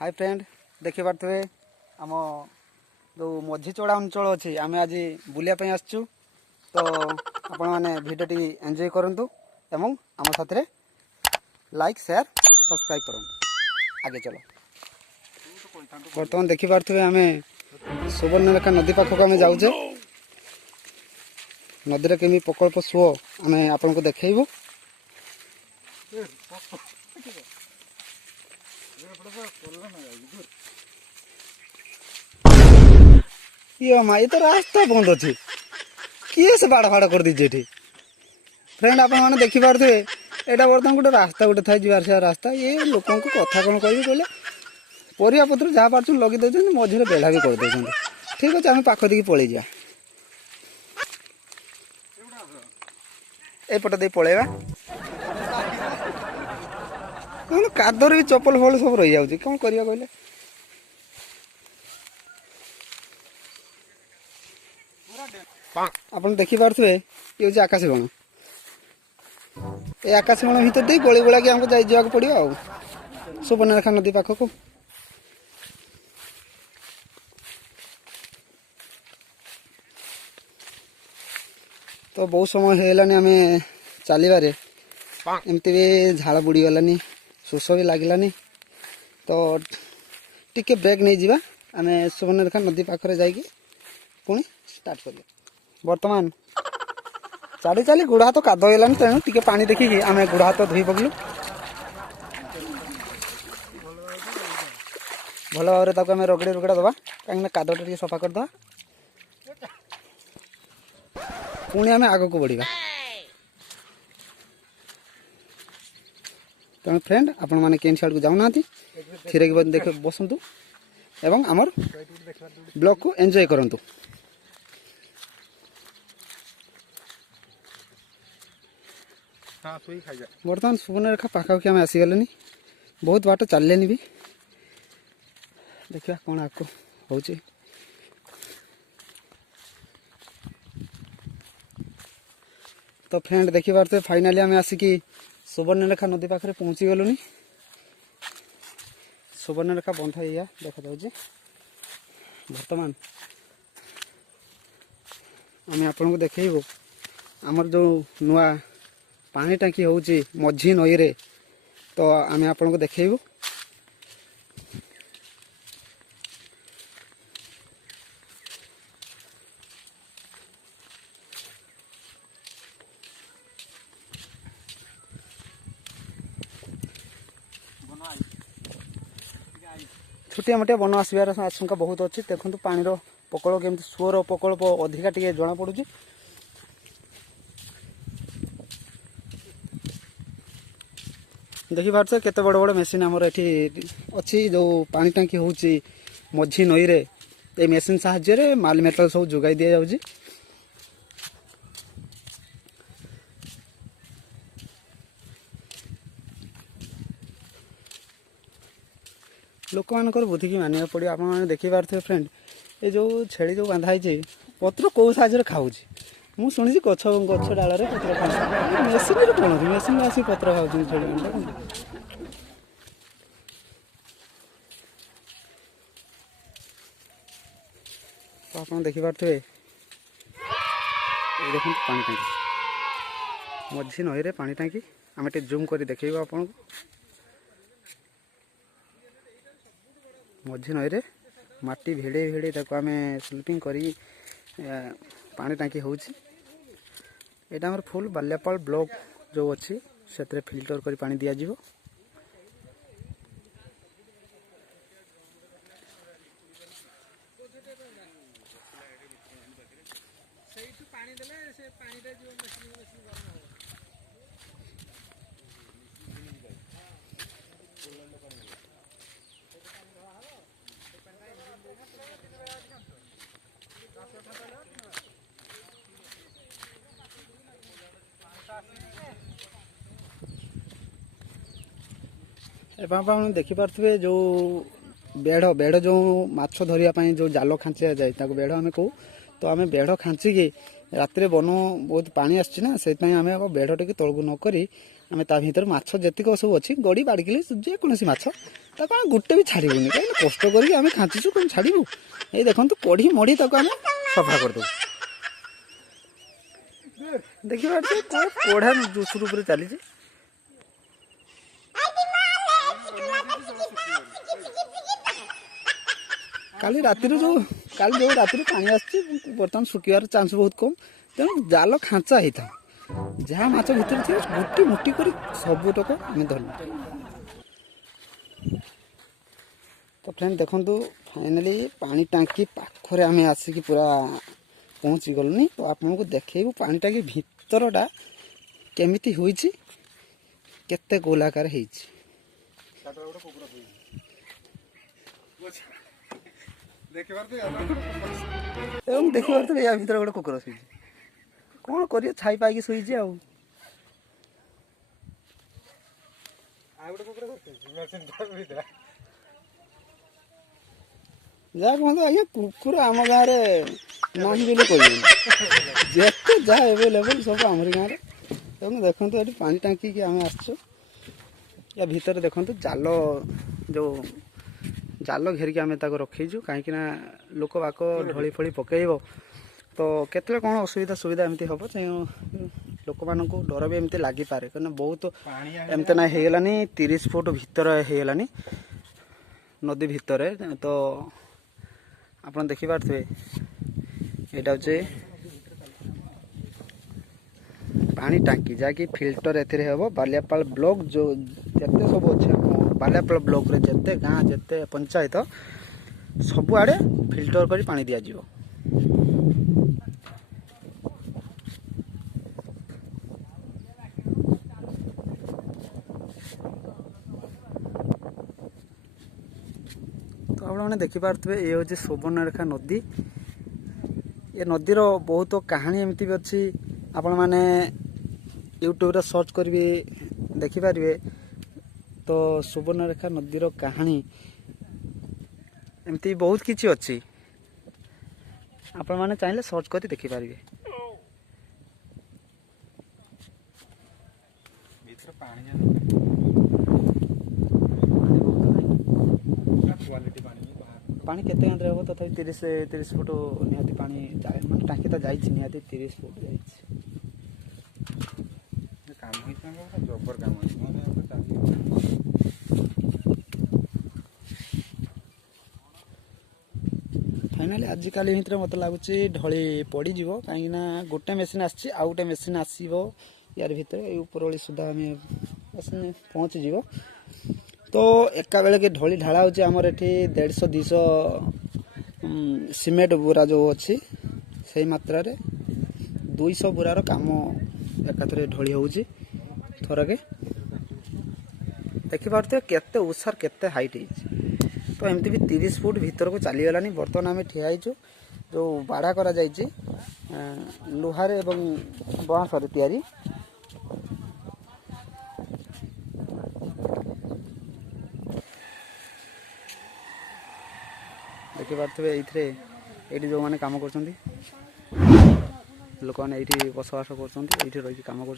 Hi friend देखि पारे आम जो मझीचड़ा अंचल अच्छी आम आज बुलायापी आसचु तो आपण मैंने भिडियो टी एंजॉय करंतु एवं आम साथ लाइक शेयर सब्सक्राइब करूँ। आगे चलो बर्तमान देखि पारे आम सुवर्णरेखा नदी पाखक आम जाऊे नदी में केमी प्रकल्प सुओ आम आपन को देखू। ये माँ ये तो रास्ता बंद अच्छे किए से बाड़ फाड़ कर दीजिए फ्रेंड आप मैंने देखी पारे यहाँ बर्तमान गोटे रास्ता गोटे था जीवार से रास्ता ये लोक कथा कौन कह परिया पत्र जहाँ पार्छ लगे दे मझे बेढ़ा भी कर दे। ठीक अच्छे आम पाख दी पलि जा एपट दे पलैया कादर भी चप्पल फल सब रही जाऊँगी कौन करिया कहले। आप देखी पारे ये हूँ आकाशगण ये आकाशगण भीतर दे गली गुला के हमको जावाक पड़ो आ सुवर्णरेखा नदी पाखक। तो बहुत समय होगानी आम चलवे एमती भी झाड़ बुड़ी गलानी शोष भी लगलानी तो टिके ब्रेक नहीं जावा आम सुवर्णरेखा नदी पाखे जाकि पुणी स्टार्ट कर। बर्तमान चाली चाली गोड़ हाथ काद होगा तेणु टे पा देखिकी आम गोड़ हाथ धोई पकलु भल भाव में रगड़ी रुगड़ा दबा कहीं कादटा टे सफा करदे पुणी आम आग को बढ़ा। तेणु फ्रेंड आपण मैंने केन साइड को जाऊना थीरे देख बसतु एवं आमर ब्लॉग को एंजॉय करंतु। बर्तमान सुवर्णरेखा पाखापाखि आम आसीगले बहुत बाट चलले भी देखा कौन आपको हो। तो फ्रेंड देखी पारे फाइनाली आम आसिकी सुवर्णरेखा नदी पाखे पहुँची गलुनी। सुवर्णरेखा बंध या देखा जाऊँगी। बर्तमान आम आपन को देखू आमर जो नुआ पानी टांकी होची मझी नई रे तो आम आपन को देखू। छोटिया मोटिया बन आसबार आशंका बहुत अच्छी। देखो पानीर प्रकल्प केमती सुअर प्रकल्प अधिका टे जना पड़ुची। देखी पार्छ केते बड़ बड़ मेसीन आमर एठी अच्छी जो पानी टांकी होची मझी नई रे ए मेसीन साहाय्य माल मेटल सब जोगाई दि जाउची। लोक मानकर बुद्धि की मानिया पड़ो। आप देखी पारे फ्रेंड ये जो छेली जो बांधाई पत्र कौ साइज खाऊँ मुझे शुणी गछ गछ डाल पत्र खाऊ मेसीन कौन मेसीन आस पत्र खाऊ छेली मैंने। तो आप देखी पारे देखो पानी टांकी मझी नई रे पानी टांकी आम टे जूम कर देखो आपन को मझी नई रे माटी भिड़े भिड़े आम स्लिपिंग कर पानी टांकी होची। यहाँ आम फुल बाल्यापाल ब्लॉक जो अच्छी से फिल्टर कर पानी दि जाव। एवं देखिपे जो बेढ़ बेढ़ जो माछ धरियापाई जो जाल खाँचा जाए बेढ़ आम कहू। तो आम बेढ़ खाँचिकी राति बन बहुत पानी आसना से आम बेढ़ टी तौक नक आम ता भर माछ जेतिक सब अच्छी गड़ी बाड़किले जेकोसी माछ ताको आम गोटे भी छाड़बूनी कहीं कष्ट करके आम खाँचीचु कौन छाड़ू ये देखो कढ़ी मढ़ी ताको आम सफा करदेव देखिए कोढ़ा सुरूप चली काली राति जो राति पानी आसी बर्तमान सुखिबार चांस बहुत कम तेणु जाल खाँचा होता जहाँ माछ भितर थी गोटी मुटी कर सबुटक आम धरल तो फ्रेंड देखु फाइनाली पानी टांकी पाखरे आम आसिक पूरा पहुँची गलुनी तो आपको देखू पानी टांकी भितरटा केमिति होइछि केते गोलाकार होइछि एवं देखी पारे या भर गोटे कुकुर शुई कौन कर छाई पाई शुई जहाँ कहते आज्ञा कुकुर आम गाँव नहीं बोले कह जिते जहाँ एवेलेबल सब आमरी गाँव में देखो ये पानी टांकी आम आसचु या भितर देखो जाल जो जाल घेरिकी आम रखीचु कहीं लोक बाक ढली फली पकईब तो केतले कौन असुविधा सुविधा एमती हम लोक मानक डर भी एमती लगी पारे कहीं बहुत एमती ना होगलानी 30 फुट भितर होगलानी नदी भितर तो आप देखिपे यहाँ हूँ पानी टांकी जहाँकि फिल्टर एम बालियापाल ब्लॉक जो जिते सब अच्छे बालियापाल ब्लॉक रे जिते गाँ जिते पंचायत सबुआड़े फिल्टर कर पानी दि जाव तो आपने देखिपे ये हूँ सुवर्णरेखा नदी ये नदीर बहुत कहानी एमती भी अच्छी आपण मैंने यूट्यूब रे सर्च करेंगे देखिपारे तो सुवर्णरेखा नदीर कहानी एमती बहुत किसी अच्छी आपण मैंने चाहिए सर्च कर देखिपारे पानी केते गांधे हम तथा 30 फुट निहाती पानी जाए मैं टाँकी तो जाइए निहाती 30 फुट जाइए जबर काम फाइनाली आजिकल भितर मत लगुच ढली पड़ज कहीं गोटे मेसीन आउ गोटे मेसीन आसो यार भितर उपरओली सुधा आम मेसीन पहुँची जीव तो एका बेले के ढली ढाला होची हमर एठी 150-200 सीमेंट बुरा जो अच्छी से मात्रा रे 200 बुरार काम एकाथरे ढली होची थरके देखि पारते केते उसार केते हाइट है तो एमती भी 30 फुट भीतर को चली गलानी बर्तमान आम ठिया जो बाड़ा करा जाइए लुहार एवं बाँसर तैयारी देखिपे ये जो मैंने कम कर लोक मैंने बसवास कर रही काम कर